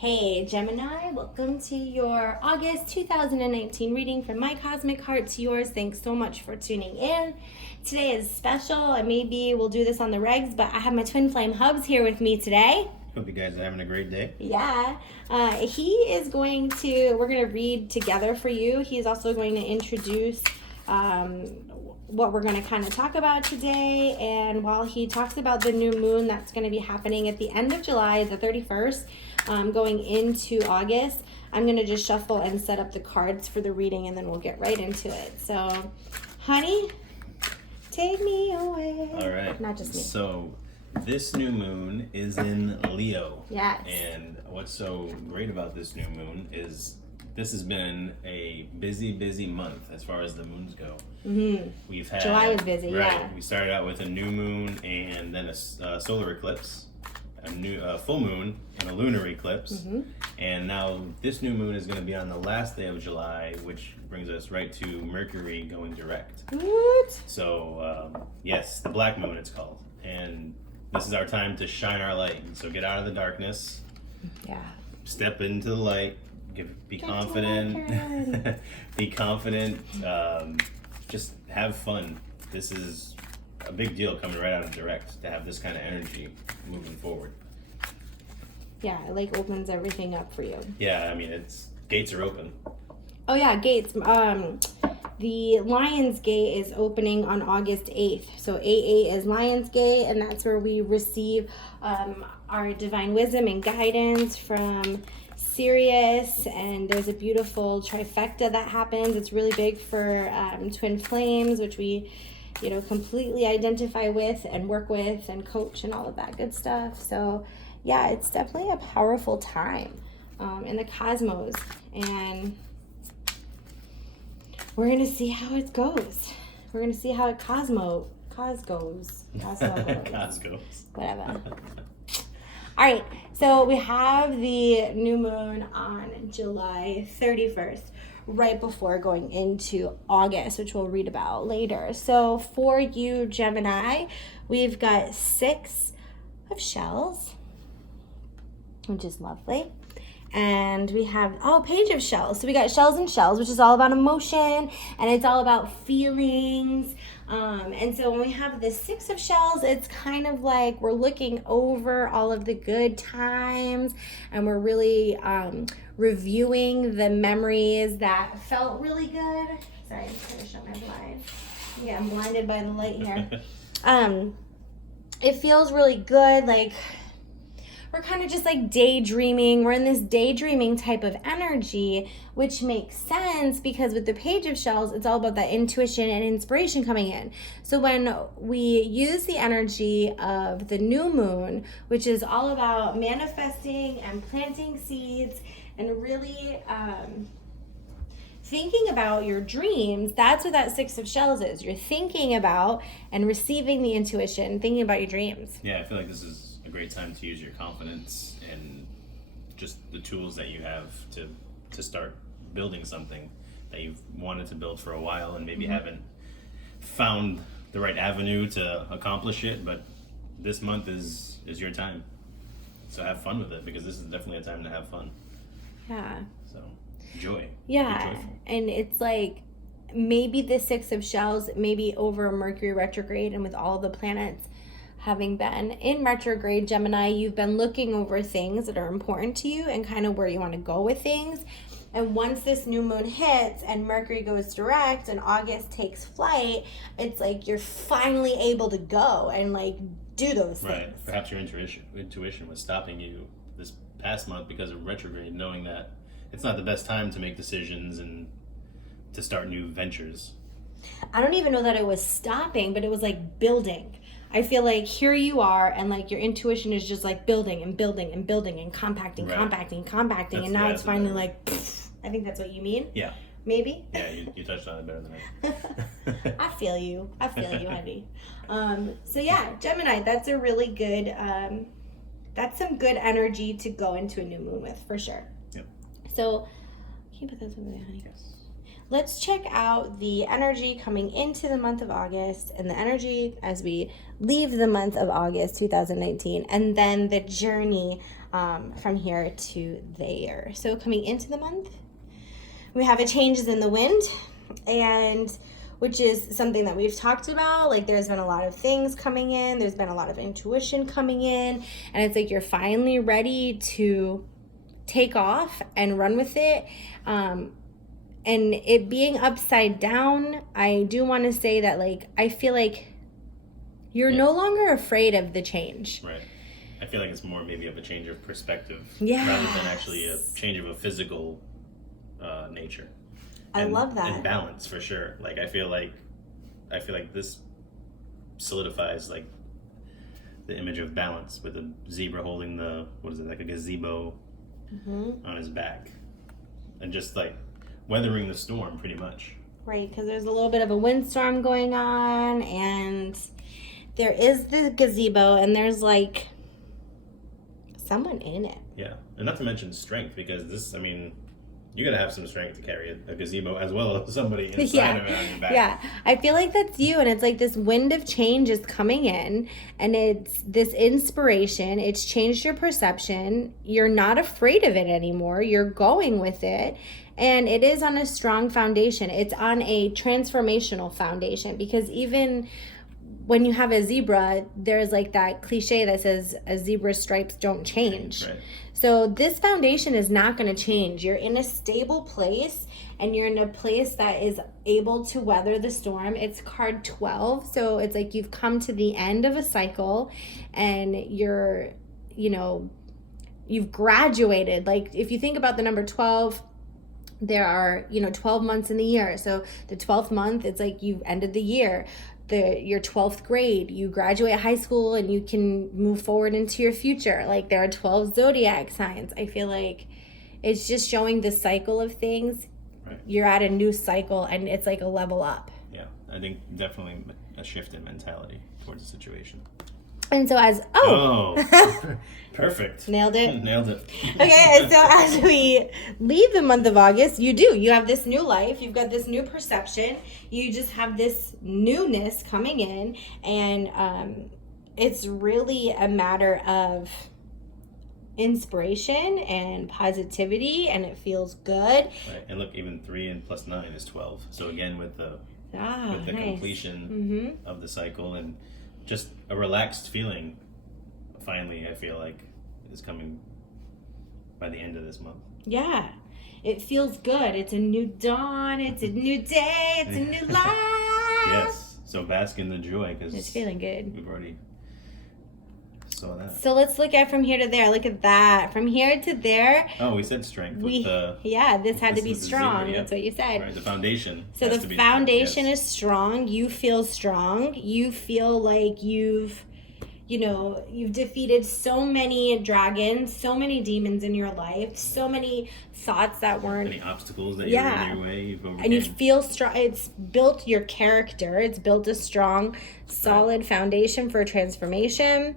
Hey Gemini, welcome to your August 2019 reading from my cosmic heart to yours. Thanks so much for tuning in. Today is special, and maybe we'll do this on the regs, but I have my twin flame hubs here with me today. Hope you guys are having a great day. Yeah, we're going to read together for you. He's also going to introduce what we're going to kind of talk about today. And while he talks about the new moon that's going to be happening at the end of July, the 31st, going into August, I'm going to just shuffle and set up the cards for the reading, and then we'll get right into it. So, honey, take me away. All right. Not just me. So, this new moon is in Leo. Yes. And what's so great about this new moon is this has been a busy month as far as the moons go. Mm-hmm. We've had July was busy, right, yeah. We started out with a new moon and then a solar eclipse, a full moon and a lunar eclipse. Mm-hmm. And now this new moon is going to be on the last day of July, which brings us right to Mercury going direct. What? So, yes, the black moon it's called. And this is our time to shine our light. So get out of the darkness. Yeah. Step into the light. Be confident. Be confident. Just have fun. This is a big deal coming right out of direct to have this kind of energy moving forward. Yeah, it like opens everything up for you. Yeah, I mean, gates are open. Oh yeah, gates. The Lion's Gate is opening on August 8th. So 8/8 is Lion's Gate, and that's where we receive our divine wisdom and guidance from Sirius. And there's a beautiful trifecta that happens. It's really big for twin flames, which we, completely identify with and work with and coach and all of that good stuff. So yeah, it's definitely a powerful time in the cosmos, and we're going to see how it goes. We're going to see how it goes. Whatever. All right, so we have the new moon on July 31st, right before going into August, which we'll read about later. So for you, Gemini, we've got 6 of shells, which is lovely. And we have, Page of Shells. So we got Shells and Shells, which is all about emotion, and it's all about feelings. And so when we have the 6 of Shells, it's kind of like we're looking over all of the good times, and we're really reviewing the memories that felt really good. Sorry, I'm trying to shut my blind. Yeah, I'm blinded by the light here. It feels really good, like we're kind of just like daydreaming. We're in this daydreaming type of energy, which makes sense because with the Page of Shells, it's all about that intuition and inspiration coming in. So when we use the energy of the new moon, which is all about manifesting and planting seeds and really thinking about your dreams, that's what that 6 of Shells is. You're thinking about and receiving the intuition, thinking about your dreams. Yeah, I feel like this is a great time to use your confidence and just the tools that you have to start building something that you've wanted to build for a while and maybe haven't found the right avenue to accomplish it, but this month is your time. So have fun with it, because this is definitely a time to have fun. Yeah. So joy. Yeah. And it's like maybe the 6 of Shells, maybe over Mercury retrograde, and with all the planets having been in retrograde, Gemini, you've been looking over things that are important to you and kind of where you want to go with things. And once this new moon hits and Mercury goes direct and August takes flight, it's like you're finally able to go and like do those things. Right. Perhaps your intuition was stopping you this past month because of retrograde, knowing that it's not the best time to make decisions and to start new ventures. I don't even know that it was stopping, but it was like building. I feel like here you are, and like your intuition is just like building and building and building and compacting, right. compacting, and now it's finally like, pfft. I think that's what you mean. Yeah. Maybe. Yeah, you touched on it better than I. I feel you, honey. So yeah, Gemini, that's a really good. That's some good energy to go into a new moon with, for sure. Yep. So, can you put those over there, honey? Yes. Let's check out the energy coming into the month of August and the energy as we leave the month of August 2019, and then the journey from here to there. So coming into the month, we have a changes in the wind, and which is something that we've talked about. Like, there's been a lot of things coming in. There's been a lot of intuition coming in. And it's like you're finally ready to take off and run with it. And it being upside down, I do want to say that, like, I feel like you're no longer afraid of the change. Right. I feel like it's more maybe of a change of perspective Yes. rather than actually a change of a physical nature. I love that. And balance, for sure. Like, I feel like this solidifies, like, the image of balance with a zebra holding like a gazebo on his back. And just, like, weathering the storm, pretty much. Right, because there's a little bit of a windstorm going on, and there is the gazebo, and there's, like, someone in it. Yeah, and not to mention strength, because this, I mean, you gotta have some strength to carry a gazebo as well as somebody inside of it on your back. Yeah, I feel like that's you, and it's like this wind of change is coming in, and it's this inspiration. It's changed your perception. You're not afraid of it anymore. You're going with it, and it is on a strong foundation. It's on a transformational foundation, because even when you have a zebra, there's like that cliche that says a zebra's stripes don't change. Right. So this foundation is not going to change. You're in a stable place, and you're in a place that is able to weather the storm. It's card 12. So it's like you've come to the end of a cycle, and you've graduated. Like, if you think about the number 12, there are, 12 months in the year. So the 12th month, it's like you've ended the year. Your 12th grade, you graduate high school and you can move forward into your future. Like, there are 12 zodiac signs. I feel like it's just showing the cycle of things. Right. You're at a new cycle, and it's like a level up. Yeah, I think definitely a shift in mentality towards the situation. And so Perfect. Nailed it. Nailed it. Okay, and so as we leave the month of August, you have this new life, you've got this new perception, you just have this newness coming in, and it's really a matter of inspiration and positivity, and it feels good. Right. And look, even 3 and plus 9 is 12. So again, with the nice. completion of the cycle, and just a relaxed feeling, finally, I feel like, is coming by the end of this month. Yeah, it feels good. It's a new dawn. It's a new day. It's a new life. Yes. So bask in the joy, because it's feeling good. We've already saw that. So let's look at from here to there. Look at that. From here to there. Oh, we said strength. This had to be strong. Zebra, That's what you said. Right. The foundation. So the foundation is strong. You feel strong. You feel like you've defeated so many dragons, so many demons in your life, so many thoughts that weren't... Any obstacles that you're in your way, you've overcome. And you feel strong. It's built your character. It's built a strong, solid foundation for transformation.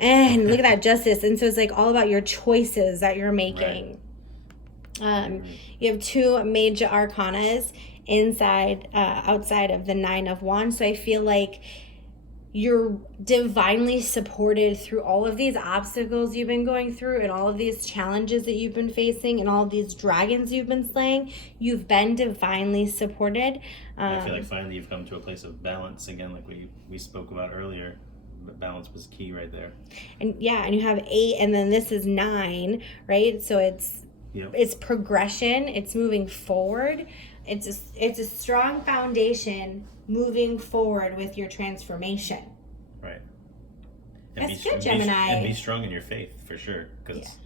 And look at that, justice. And so it's like all about your choices that you're making. Right. You have 2 major arcanas outside of the 9 of Wands. So I feel like you're divinely supported through all of these obstacles you've been going through, and all of these challenges that you've been facing, and all of these dragons you've been slaying. You've been divinely supported. I feel like finally you've come to a place of balance again, like we spoke about earlier. But balance was key right there. And you have 8, and then this is 9, right? So it's progression. It's moving forward. It's a strong foundation moving forward with your transformation. Right. That's good, Gemini. And be strong in your faith, for sure. Because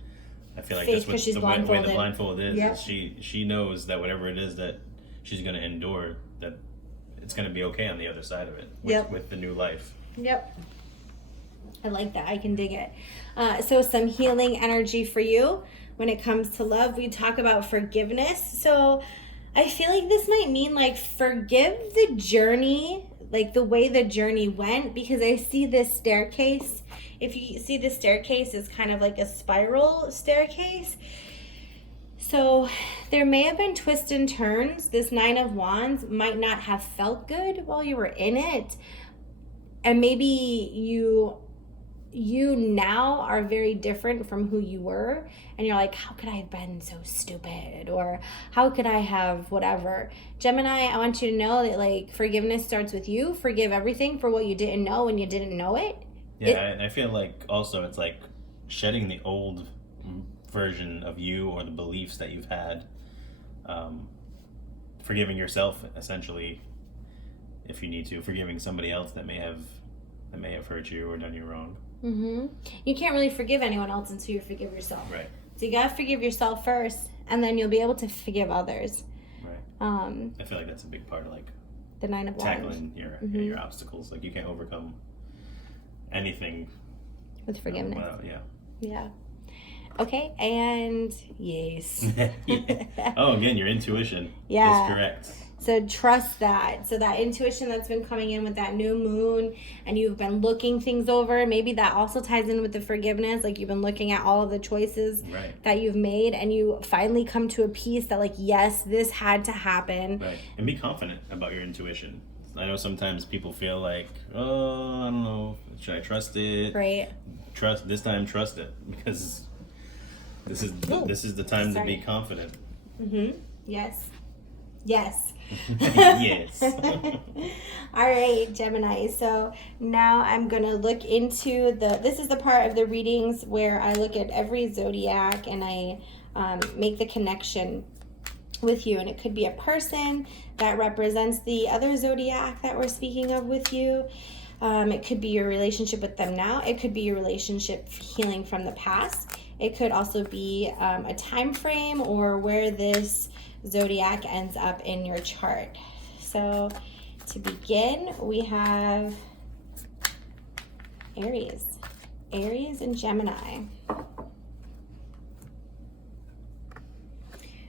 I feel like faith, that's what the way the blindfold is. Yep. Is she knows that whatever it is that she's going to endure, that it's going to be okay on the other side of it with the new life. Yep. I like that. I can dig it. So some healing energy for you when it comes to love. We talk about forgiveness. So I feel like this might mean, like, forgive the journey, like the way the journey went, because I see this staircase. If you see the staircase is kind of like a spiral staircase. So there may have been twists and turns. This 9 of Wands might not have felt good while you were in it. And maybe you now are very different from who you were, and you're like, how could I have been so stupid, or how could I have whatever. Gemini, I want you to know that like forgiveness starts with you. Forgive everything for what you didn't know when you didn't know it. Yeah, I feel like also it's like shedding the old version of you or the beliefs that you've had, forgiving yourself essentially, if you need to, forgiving somebody else that may have hurt you or done you wrong. Mm-hmm. You can't really forgive anyone else until you forgive yourself. Right. So you gotta forgive yourself first, and then you'll be able to forgive others. Right. I feel like that's a big part of like the 9 of Wands. Tackling your obstacles. Like you can't overcome anything with forgiveness. Yeah. Okay, and yes. Yeah. Oh, again, your intuition is correct. So trust that. So that intuition that's been coming in with that new moon, and you've been looking things over, maybe that also ties in with the forgiveness. Like you've been looking at all of the choices that you've made, and you finally come to a peace that like, yes, this had to happen. Right. And be confident about your intuition. I know sometimes people feel like, oh, I don't know, should I trust it? Right. Trust it, because this is the time to be confident. Mm-hmm. Yes. Yes. Yes. All right, Gemini. So now I'm going to look into this is the part of the readings where I look at every zodiac and I make the connection with you. And it could be a person that represents the other zodiac that we're speaking of with you. It could be your relationship with them now. It could be your relationship healing from the past. It could also be a time frame or where this zodiac ends up in your chart. So to begin, we have Aries and Gemini.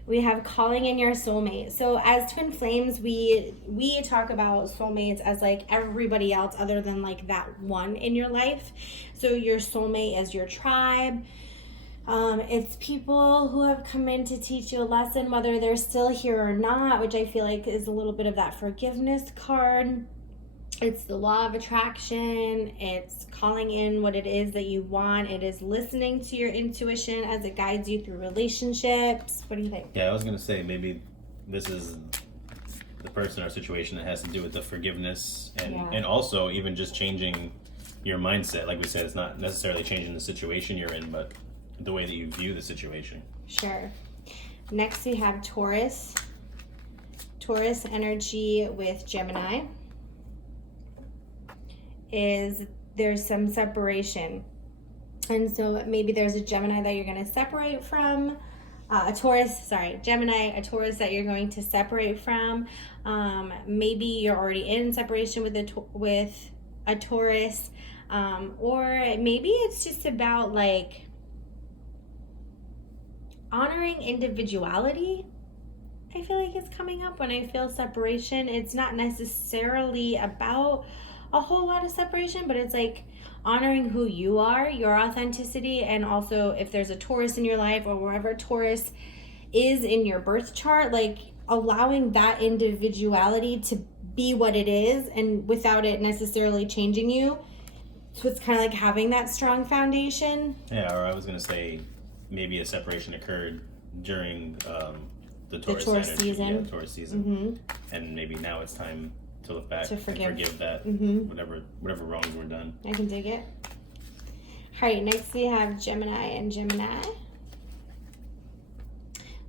We have calling in your soulmate. So as twin flames, we talk about soulmates as like everybody else other than like that one in your life. So your soulmate is your tribe. It's people who have come in to teach you a lesson, whether they're still here or not, which I feel like is a little bit of that forgiveness card. It's the law of attraction. It's calling in what it is that you want. It is listening to your intuition as it guides you through relationships. What do you think? Yeah, I was going to say maybe this is the person or situation that has to do with the forgiveness and also even just changing your mindset. Like we said, it's not necessarily changing the situation you're in, but the way that you view the situation. Sure. Next we have Taurus. Taurus energy with Gemini is there's some separation. And so maybe there's a Gemini that you're going to separate from. A Taurus that you're going to separate from. Maybe you're already in separation with a Taurus. Or maybe it's just about like honoring individuality. I feel like it's coming up when I feel separation. It's not necessarily about a whole lot of separation, but it's like honoring who you are, your authenticity, and also if there's a Taurus in your life or wherever Taurus is in your birth chart, like allowing that individuality to be what it is and without it necessarily changing you. So it's kind of like having that strong foundation. Yeah, or I was going to say maybe a separation occurred during the Taurus season. Yeah, Taurus season. Mm-hmm. And maybe now it's time to look back and forgive that whatever wrongs were done. I can dig it. All right, next we have Gemini and Gemini.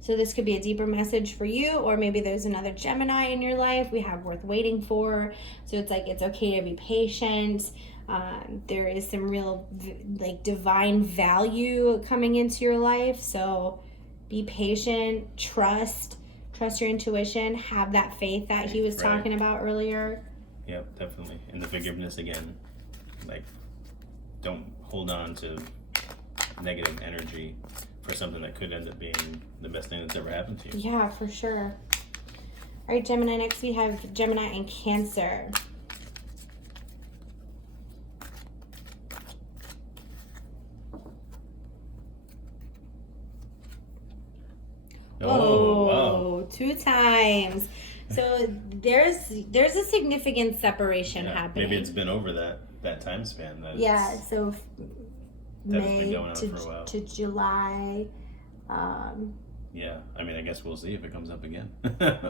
So this could be a deeper message for you, or maybe there's another Gemini in your life we have worth waiting for. So it's like it's okay to be patient. There is some real like divine value coming into your life. So be patient, trust your intuition, have that faith that he was talking about earlier. Yep, definitely. And the forgiveness again. Like, don't hold on to negative energy for something that could end up being the best thing that's ever happened to you. Yeah, for sure. All right, Gemini, next we have Gemini and Cancer. Oh, wow. 2 times. So there's a significant separation happening. Maybe it's been over that that time span. So That has been May going on for a while. to July. Yeah, I mean, I guess we'll see if it comes up again.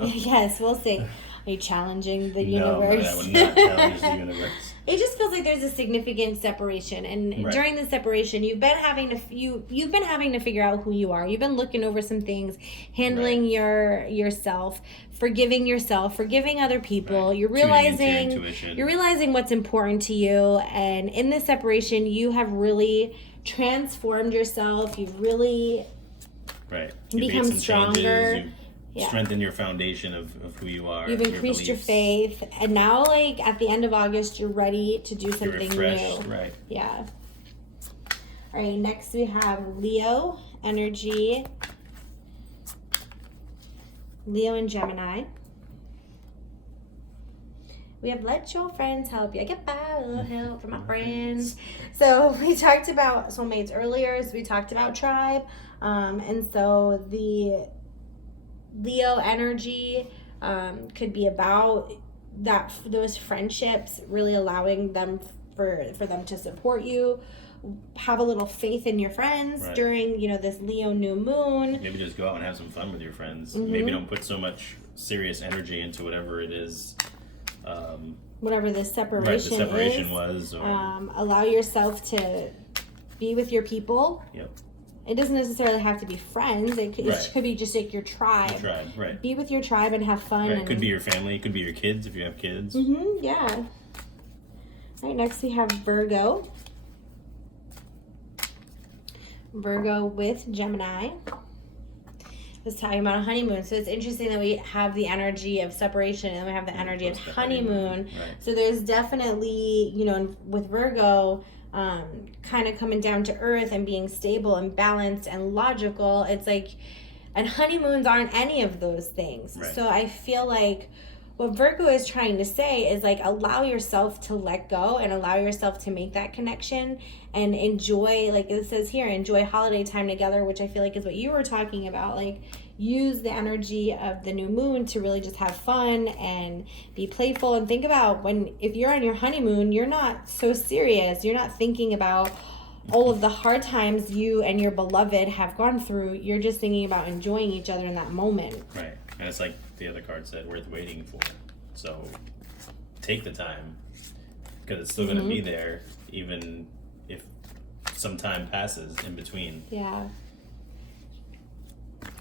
Yes, we'll see. Are you challenging the No, universe? I would not challenge the universe. It just feels like there's a significant separation, and Right. during the separation, you've been having to figure out who you are. You've been looking over some things, handling yourself, forgiving other people. Right. You're Tuning into your realizing intuition. you're realizing what's important to you, and in this separation, you have really transformed yourself. You've really Right. become made some stronger. Changes. You've strengthened your foundation of who you are. You've increased your faith, and now, like, at the end of August, you're ready to do something You're refreshed, new. right. Yeah. All right, next we have Leo energy. Leo and Gemini. We have let your friends help you. I get by a little help from my friends. So we talked about soulmates earlier. So we talked about tribe. And so the Leo energy could be about those friendships, really allowing them for them to support you. Have a little faith in your friends during, this Leo new moon. Maybe just go out and have some fun with your friends. Mm-hmm. Maybe don't put so much serious energy into whatever it is. Whatever the separation is, was. Or... allow yourself to be with your people. Yep. It doesn't necessarily have to be friends. It could be just like your tribe. Your tribe, right. Be with your tribe and have fun. Right. It could be your family. It could be your kids if you have kids. Mm-hmm, yeah. All right, next we have Virgo. Virgo with Gemini. It's talking about a honeymoon. So it's interesting that we have the energy of separation and we have the energy of honeymoon. Right. So there's definitely, with Virgo, kind of coming down to earth and being stable and balanced and logical. It's like, and honeymoons aren't any of those things. Right. So I feel like what Virgo is trying to say is, like, allow yourself to let go and allow yourself to make that connection and enjoy, like it says here, enjoy holiday time together, which I feel like is what you were talking about. Like, use the energy of the new moon to really just have fun and be playful, and think about if you're on your honeymoon, you're not so serious. You're not thinking about all of the hard times you and your beloved have gone through. You're just thinking about enjoying each other in that moment. Right. And it's like the other card said, worth waiting for. So take the time, because it's still going to be there, even if some time passes in between. Yeah.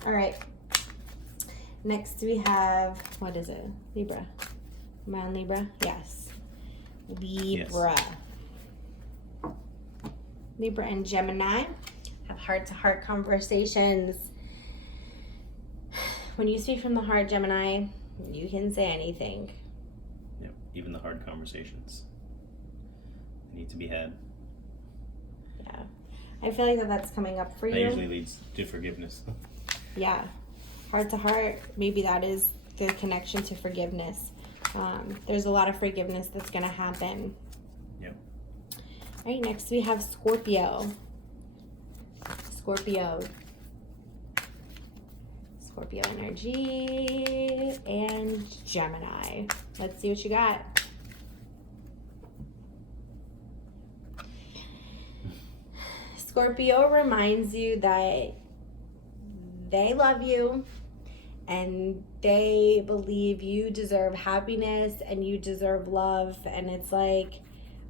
All right. Next we have, what is it? Libra. Am I on Libra? Yes. Libra. Yes. Libra and Gemini have heart-to-heart conversations. When you speak from the heart, Gemini, you can say anything. Yep. Even the hard conversations need to be had. Yeah. I feel like that's coming up for you. That usually leads to forgiveness. Yeah. Heart to heart, maybe that is the connection to forgiveness. There's a lot of forgiveness that's going to happen. Yep. All right, next we have Scorpio. Scorpio energy and Gemini. Let's see what you got. Scorpio reminds you that they love you and they believe you deserve happiness and you deserve love, and it's like,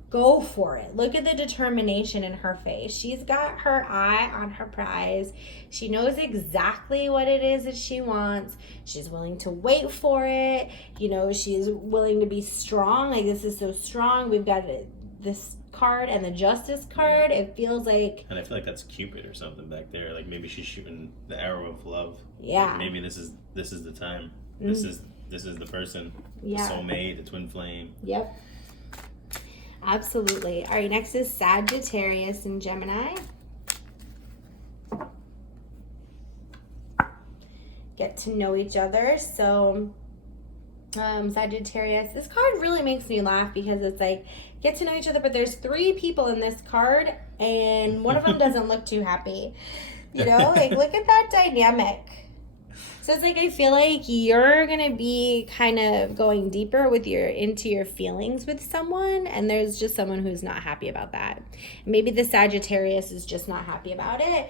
go for it. Look at the determination in her face. She's got her eye on her prize. She knows exactly what it is that she wants. She's willing to wait for it. She's willing to be strong. Like, this is so strong. We've got this card and the Justice card. It feels like... And I feel like that's Cupid or something back there. Like, maybe she's shooting the arrow of love. Yeah. Like, maybe this is the time. This is the person. Yeah. The soulmate, the twin flame. Yep. Absolutely. All right, next is Sagittarius and Gemini. Get to know each other. So, Sagittarius, this card really makes me laugh because it's like, get to know each other, but there's 3 people in this card, and one of them doesn't look too happy. Like, look at that dynamic. So it's like I feel like you're gonna be kind of going deeper with into your feelings with someone, and there's just someone who's not happy about that. Maybe the Sagittarius is just not happy about it.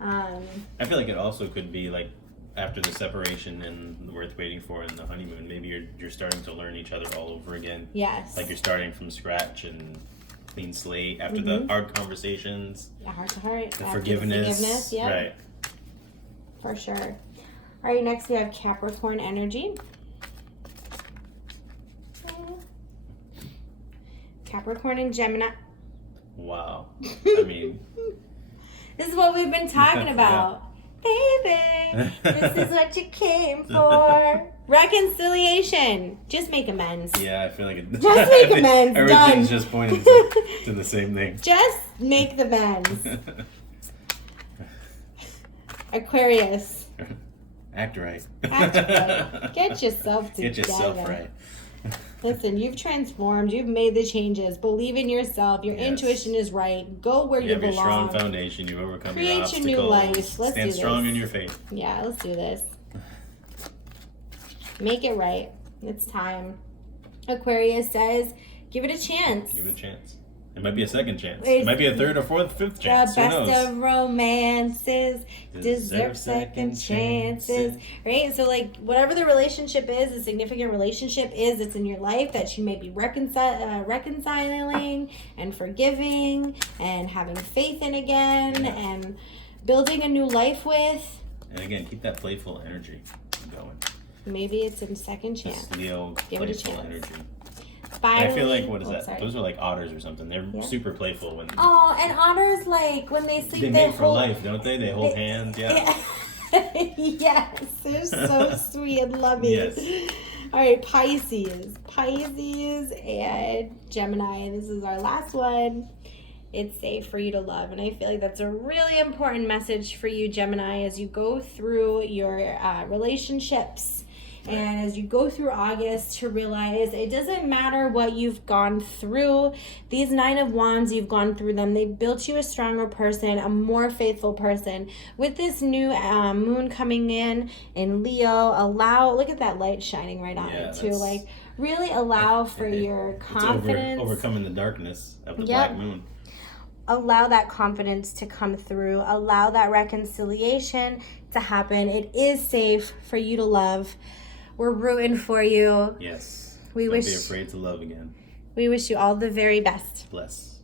I feel like it also could be like after the separation and worth waiting for in the honeymoon. Maybe you're starting to learn each other all over again. Yes. Like you're starting from scratch and clean slate after the hard conversations. Yeah, heart to heart. The forgiveness. Yeah. Right. For sure. All right, next we have Capricorn energy. Capricorn and Gemini. Wow. I mean, this is what we've been talking about. Baby, this is what you came for. Reconciliation. Just make amends. Yeah, I feel like it. Just make amends. Everything's Done. just pointing to the same thing. Just make the amends. Aquarius. Act right. Act right. Get yourself together. Get yourself right. Listen, you've transformed. You've made the changes. Believe in yourself. Your intuition is right. Go where you have belong. your strong foundation. You've overcome Create your obstacles. your new life. Let's Stand do strong this. in your faith. Yeah, let's do this. Make it right. It's time. Aquarius says, give it a chance. Give it a chance. It might be a second chance. It's It might be a third or fourth, fifth chance. The Who knows? best of romances deserve second chances. Right? So, like, whatever the relationship is, a significant relationship is, it's in your life that you may be reconciling and forgiving and having faith in again and building a new life with. And again, keep that playful energy going. Maybe it's a second chance. Just Leo, Give it a playful chance. energy. Finally, I feel like, what is that? Sorry. Those are like otters or something. They're super playful when Oh, and otters, like, when they sleep, they mate for life, don't they? They hold hands, yeah. Yes, they're so sweet and loving. Yes. All right, Pisces and Gemini. This is our last one. It's safe for you to love. And I feel like that's a really important message for you, Gemini, as you go through your relationships. And as you go through August, to realize it doesn't matter what you've gone through. These 9 of Wands, you've gone through them. They built you a stronger person, a more faithful person. With this new moon coming in Leo, look at that light shining right on it too. Like, really allow for your confidence. It's overcoming the darkness of the black moon. Allow that confidence to come through. Allow that reconciliation to happen. It is safe for you to love. We're rooting for you. Yes. Don't be afraid to love again. We wish you all the very best. Bless.